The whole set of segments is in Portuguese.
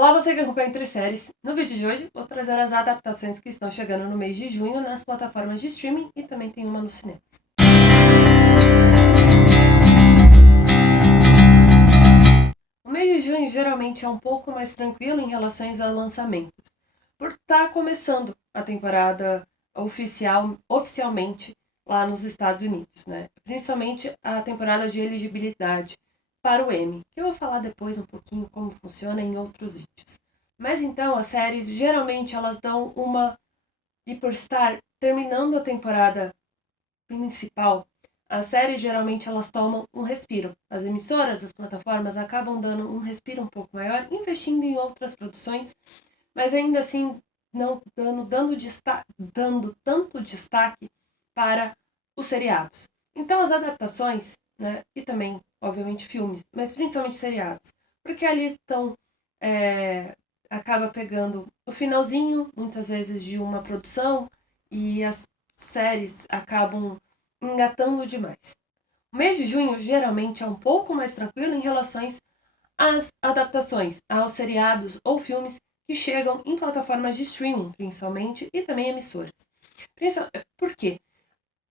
Olá, você que acompanha Entre Séries. No vídeo de hoje, vou trazer as adaptações que estão chegando no mês de junho nas plataformas de streaming e também tem uma no cinema. O mês de junho geralmente é um pouco mais tranquilo em relação a lançamentos, por estar começando a temporada oficialmente lá nos Estados Unidos, né? Principalmente a temporada de elegibilidade para o Emmy, que eu vou falar depois um pouquinho como funciona em outros vídeos. Mas então, as séries geralmente elas dão uma. E por estar terminando a temporada principal, as séries geralmente elas tomam um respiro. As emissoras, as plataformas acabam dando um respiro um pouco maior, investindo em outras produções, mas ainda assim não dando tanto destaque para os seriados. Então as adaptações, né, e também, obviamente, filmes, mas principalmente seriados, porque ali estão acaba pegando o finalzinho, muitas vezes, de uma produção e as séries acabam engatando demais. O mês de junho geralmente é um pouco mais tranquilo em relação às adaptações, aos seriados ou filmes que chegam em plataformas de streaming, principalmente, e também emissoras. Por quê?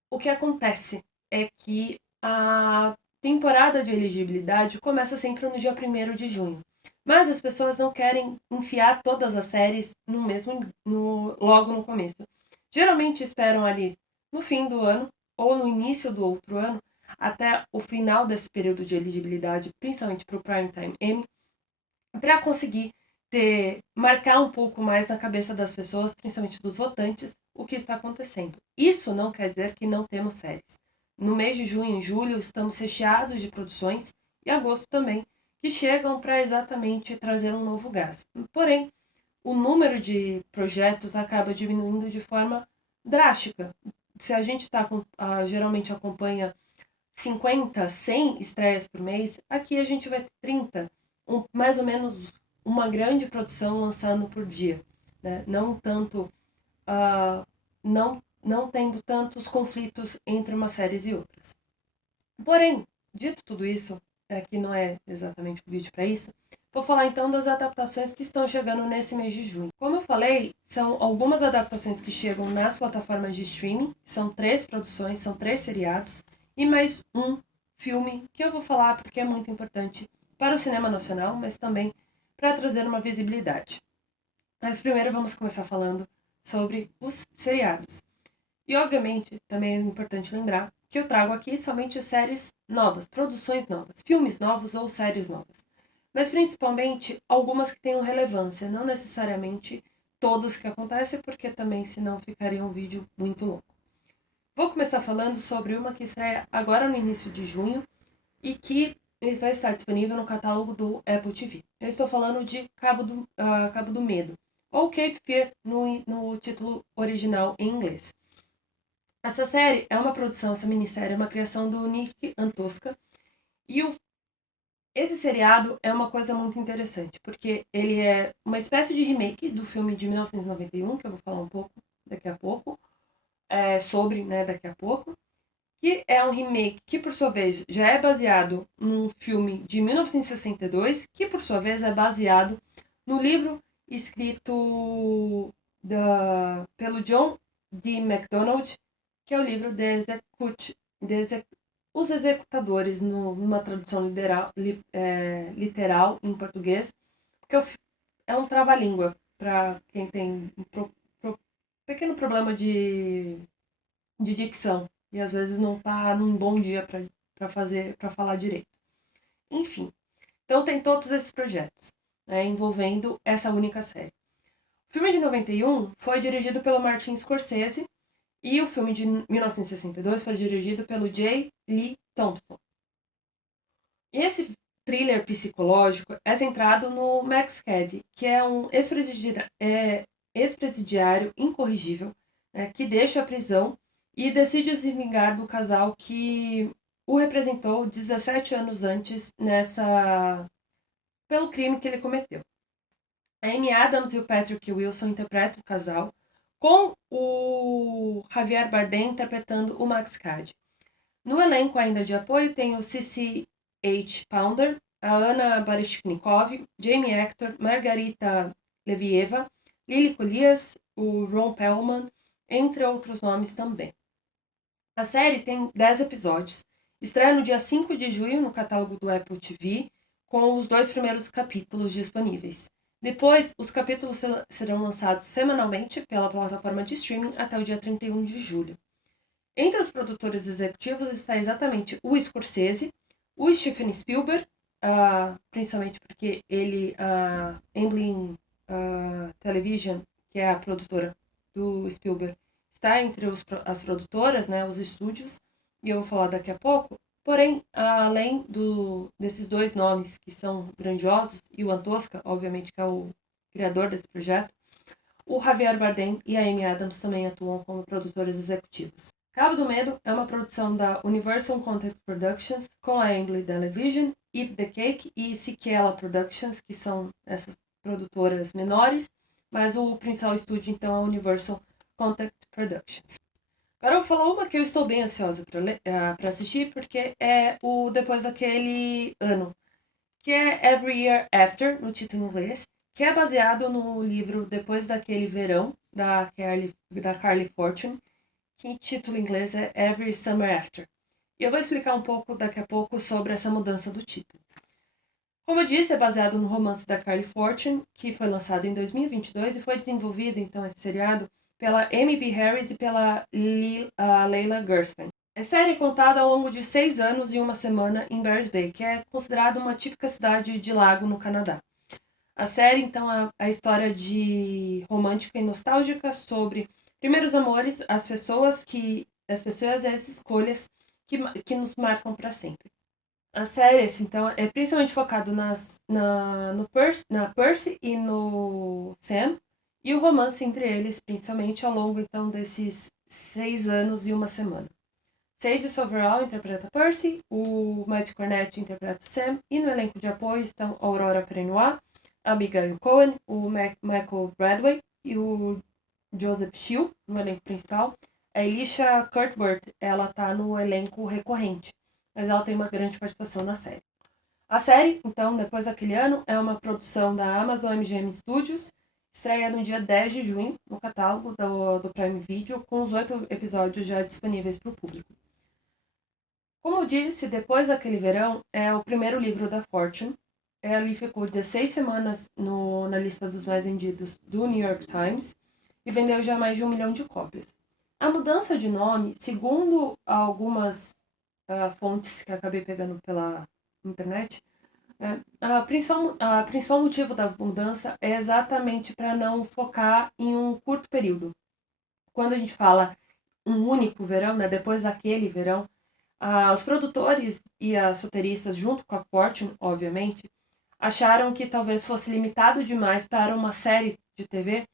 O que acontece é que a temporada de elegibilidade começa sempre no dia 1º de junho. Mas as pessoas não querem enfiar todas as séries logo no começo. Geralmente esperam ali no fim do ano ou no início do outro ano, até o final desse período de elegibilidade, principalmente para o Prime Time Emmy, para conseguir marcar um pouco mais na cabeça das pessoas, principalmente dos votantes, o que está acontecendo. Isso não quer dizer que não temos séries. No mês de junho e julho estamos recheados de produções, e agosto também, que chegam para exatamente trazer um novo gás. Porém, o número de projetos acaba diminuindo de forma drástica. Se a gente geralmente acompanha 50, 100 estreias por mês, aqui a gente vai ter 30, mais ou menos uma grande produção lançando por dia, né? Não tanto, não tendo tantos conflitos entre umas séries e outras. Porém, dito tudo isso, que não é exatamente o vídeo para isso, vou falar então das adaptações que estão chegando nesse mês de junho. Como eu falei, são algumas adaptações que chegam nas plataformas de streaming, são 3 produções, são 3 seriados, e mais um filme que eu vou falar porque é muito importante para o cinema nacional, mas também para trazer uma visibilidade. Mas primeiro vamos começar falando sobre os seriados. E obviamente também é importante lembrar que eu trago aqui somente séries novas, produções novas, filmes novos ou séries novas. Mas principalmente algumas que tenham relevância, não necessariamente todas que acontecem, porque também senão ficaria um vídeo muito longo. Vou começar falando sobre uma que estreia agora no início de junho e que vai estar disponível no catálogo do Apple TV. Eu estou falando de Cabo do Medo, ou Cape Fear no título original em inglês. Essa série é uma produção, essa minissérie é uma criação do Nick Antosca, e esse seriado é uma coisa muito interessante, porque ele é uma espécie de remake do filme de 1991, que eu vou falar um pouco daqui a pouco, sobre, né, daqui a pouco, que é um remake que, por sua vez, já é baseado num filme de 1962, que, por sua vez, é baseado no livro escrito pelo John D. MacDonald, que é o livro Os Executadores, numa tradução literal em português, porque é um trava-língua para quem tem pequeno problema de dicção e às vezes não tá num bom dia para falar direito. Enfim, então tem todos esses projetos, né, envolvendo essa única série. O filme de 91 foi dirigido pelo Martin Scorsese e o filme de 1962 foi dirigido pelo J. Lee Thompson. E esse thriller psicológico é centrado no Max Cady, que é um ex-presidiário incorrigível, né, que deixa a prisão e decide se vingar do casal que o representou 17 anos antes pelo crime que ele cometeu. A Amy Adams e o Patrick Wilson interpretam o casal, com o Javier Bardem interpretando o Max Cady. No elenco ainda de apoio tem o C.C.H. Pounder, a Anna Baryshnikov, Jamie Hector, Margarita Levieva, Lily Colias, o Ron Perlman, entre outros nomes também. A série tem 10 episódios, estreia no dia 5 de junho no catálogo do Apple TV, com os 2 primeiros capítulos disponíveis. Depois, os capítulos serão lançados semanalmente pela plataforma de streaming até o dia 31 de julho. Entre os produtores executivos está exatamente o Scorsese, o Steven Spielberg, principalmente porque ele, a Amblin Television, que é a produtora do Spielberg, está entre as produtoras, né, os estúdios, e eu vou falar daqui a pouco. Porém, além desses dois nomes que são grandiosos, e o Antosca, obviamente, que é o criador desse projeto, o Javier Bardem e a Amy Adams também atuam como produtores executivos. Cabo do Medo é uma produção da Universal Content Productions com a Amblin Television, Eat the Cake e Siquela Productions, que são essas produtoras menores, mas o principal estúdio então é a Universal Content Productions. Agora eu vou falar uma que eu estou bem ansiosa para assistir, porque é o Depois daquele ano, que é Every Year After, no título em inglês, que é baseado no livro Depois daquele verão, da Carly Fortune, que em título em inglês é Every Summer After. E eu vou explicar um pouco daqui a pouco sobre essa mudança do título. Como eu disse, é baseado no romance da Carly Fortune, que foi lançado em 2022 e foi desenvolvido, então, esse seriado pela Amy B. Harris e pela Leila Gerstein. A série é contada ao longo de 6 anos e uma semana em Barry's Bay, que é considerada uma típica cidade de lago no Canadá. A série, então, é a história de romântica e nostálgica sobre primeiros amores, as pessoas e as escolhas que nos marcam para sempre. A série, assim, então, é principalmente focado na Percy e no Sam, e o romance entre eles, principalmente ao longo, então, desses 6 anos e uma semana. Sage Soverall interpreta Percy, o Matt Cornett interpreta o Sam, e no elenco de apoio estão Aurora Prenois, Abigail Cohen, o Michael Bradway e o Joseph Shield no elenco principal. A Elisha Cuthbert, ela tá no elenco recorrente, mas ela tem uma grande participação na série. A série, então, Depois daquele ano, é uma produção da Amazon MGM Studios, estreia no dia 10 de junho no catálogo do Prime Video, com os 8 episódios já disponíveis para o público. Como eu disse, Depois daquele verão é o primeiro livro da Fortune. Ele ficou 16 semanas na lista dos mais vendidos do New York Times e vendeu já mais de 1 milhão de cópias. A mudança de nome, segundo algumas fontes que acabei pegando pela internet, a principal motivo da mudança é exatamente para não focar em um curto período. Quando a gente fala um único verão, né, depois daquele verão, os produtores e as roteiristas, junto com a Fortune, obviamente, acharam que talvez fosse limitado demais para uma série de TV,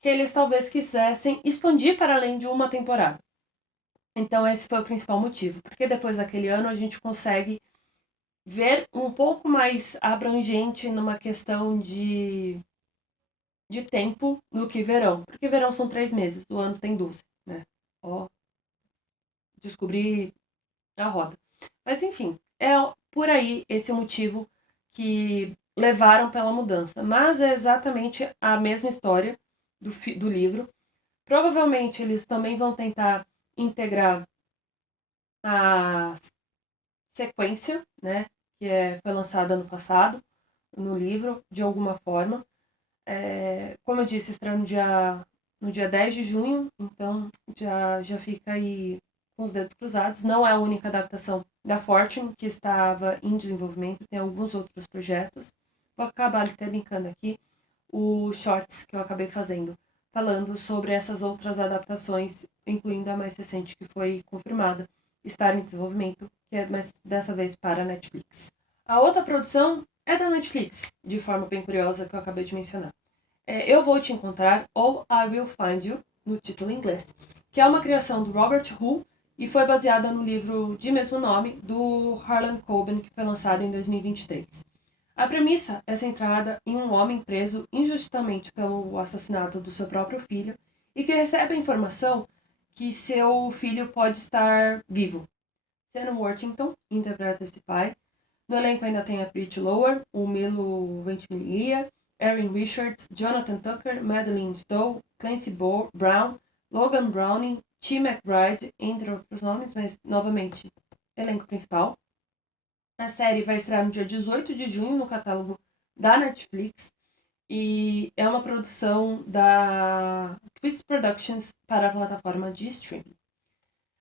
que eles talvez quisessem expandir para além de uma temporada. Então esse foi o principal motivo, porque depois daquele ano a gente consegue ver um pouco mais abrangente numa questão de tempo do que verão, porque verão são 3 meses, o ano tem 12, né? Descobri a roda. Mas enfim, é por aí esse o motivo que levaram pela mudança. Mas é exatamente a mesma história do livro. Provavelmente eles também vão tentar integrar a sequência, né, que foi lançada ano passado no livro, de alguma forma. Como eu disse, estreia no dia 10 de junho, então já fica aí com os dedos cruzados. Não é a única adaptação da Fortune que estava em desenvolvimento, tem alguns outros projetos. Vou acabar até linkando aqui os shorts que eu acabei fazendo, falando sobre essas outras adaptações, incluindo a mais recente que foi confirmada estar em desenvolvimento, que é dessa vez para a Netflix. A outra produção é da Netflix, de forma bem curiosa, que eu acabei de mencionar. Eu Vou Te Encontrar, ou I Will Find You, no título em inglês, que é uma criação do Robert Hu e foi baseada no livro de mesmo nome do Harlan Coben, que foi lançado em 2023. A premissa é centrada em um homem preso injustamente pelo assassinato do seu próprio filho e que recebe a informação que seu filho pode estar vivo. Sam Worthington interpreta esse pai, No elenco ainda tem a Brit Lower, o Milo Ventimiglia, Erin Richards, Jonathan Tucker, Madeline Stowe, Clancy Brown, Logan Browning, T. McBride, entre outros nomes, mas novamente, elenco principal. A série vai estrear no dia 18 de junho no catálogo da Netflix e é uma produção da Twist Productions para a plataforma de streaming.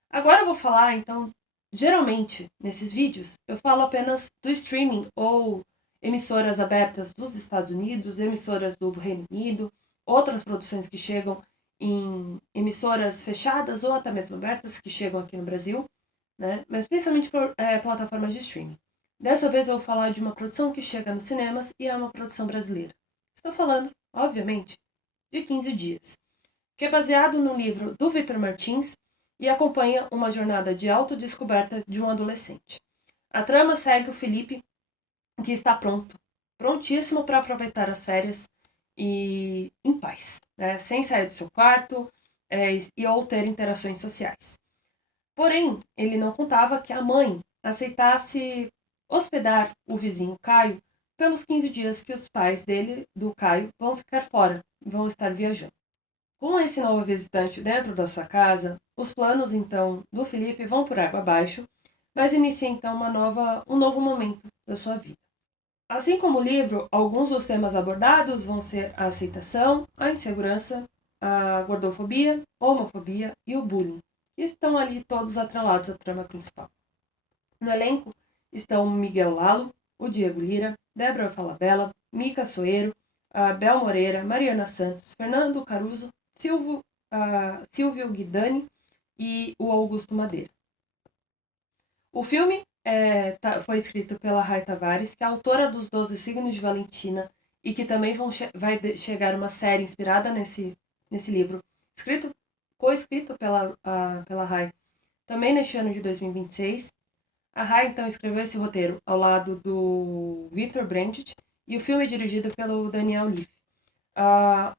Agora eu vou falar, então, geralmente, nesses vídeos, eu falo apenas do streaming ou emissoras abertas dos Estados Unidos, emissoras do Reino Unido, outras produções que chegam em emissoras fechadas ou até mesmo abertas que chegam aqui no Brasil, né? Mas principalmente por plataformas de streaming. Dessa vez eu vou falar de uma produção que chega nos cinemas e é uma produção brasileira. Estou falando, obviamente, de 15 Dias, que é baseado no livro do Victor Martins e acompanha uma jornada de autodescoberta de um adolescente. A trama segue o Felipe, que está prontíssimo para aproveitar as férias e em paz, né? Sem sair do seu quarto ou ter interações sociais. Porém, ele não contava que a mãe aceitasse hospedar o vizinho Caio pelos 15 dias que os pais do Caio, vão ficar fora, vão estar viajando. Com esse novo visitante dentro da sua casa, os planos então do Felipe vão por água abaixo, mas inicia então um novo momento da sua vida. Assim como o livro, alguns dos temas abordados vão ser a aceitação, a insegurança, a gordofobia, homofobia e o bullying, que estão ali todos atrelados à trama principal. No elenco estão Miguel Lalo, o Diego Lira, Débora Falabella, Mica Soeiro, a Bel Moreira, Mariana Santos, Fernando Caruso, Silvio Guidani e o Augusto Madeira. O filme foi escrito pela Rai Tavares, que é autora dos 12 Signos de Valentina, e que também vai chegar uma série inspirada nesse livro, co-escrito pela Rai, também neste ano de 2026. A Rai, então, escreveu esse roteiro ao lado do Victor Brandt, e o filme é dirigido pelo Daniel Leaf.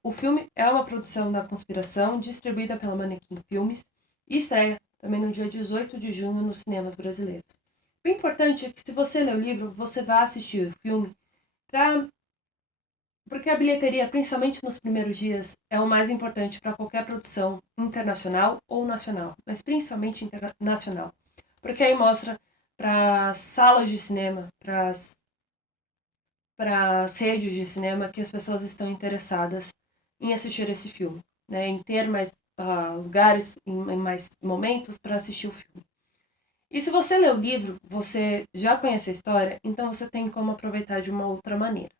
O filme é uma produção da Conspiração, distribuída pela Manequim Filmes, e estreia também no dia 18 de junho nos cinemas brasileiros. O importante é que, se você ler o livro, você vai assistir o filme, porque a bilheteria, principalmente nos primeiros dias, é o mais importante para qualquer produção internacional ou nacional, mas principalmente internacional, porque aí mostra para salas de cinema, para redes de cinema, que as pessoas estão interessadas em assistir esse filme, né? Em ter mais lugares, em mais momentos para assistir o filme. E se você lê o livro, você já conhece a história, então você tem como aproveitar de uma outra maneira.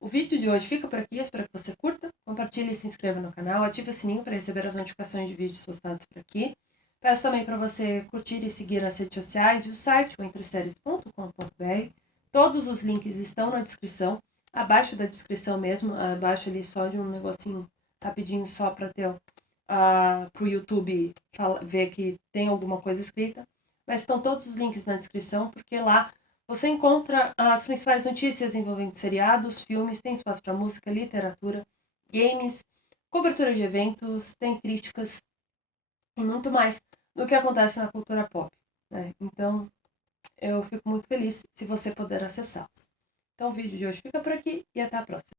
O vídeo de hoje fica por aqui, espero que você curta, compartilhe e se inscreva no canal, ative o sininho para receber as notificações de vídeos postados por aqui. Peço também para você curtir e seguir as redes sociais e o site, o entreseries.com.br. Todos os links estão na descrição, abaixo da descrição mesmo, abaixo ali só de um negocinho rapidinho só para ter pro YouTube ver que tem alguma coisa escrita. Mas estão todos os links na descrição, porque lá você encontra as principais notícias envolvendo seriados, filmes, tem espaço para música, literatura, games, cobertura de eventos, tem críticas e muito mais do que acontece na cultura pop, né? Então, eu fico muito feliz se você puder acessá-los. Então, o vídeo de hoje fica por aqui e até a próxima.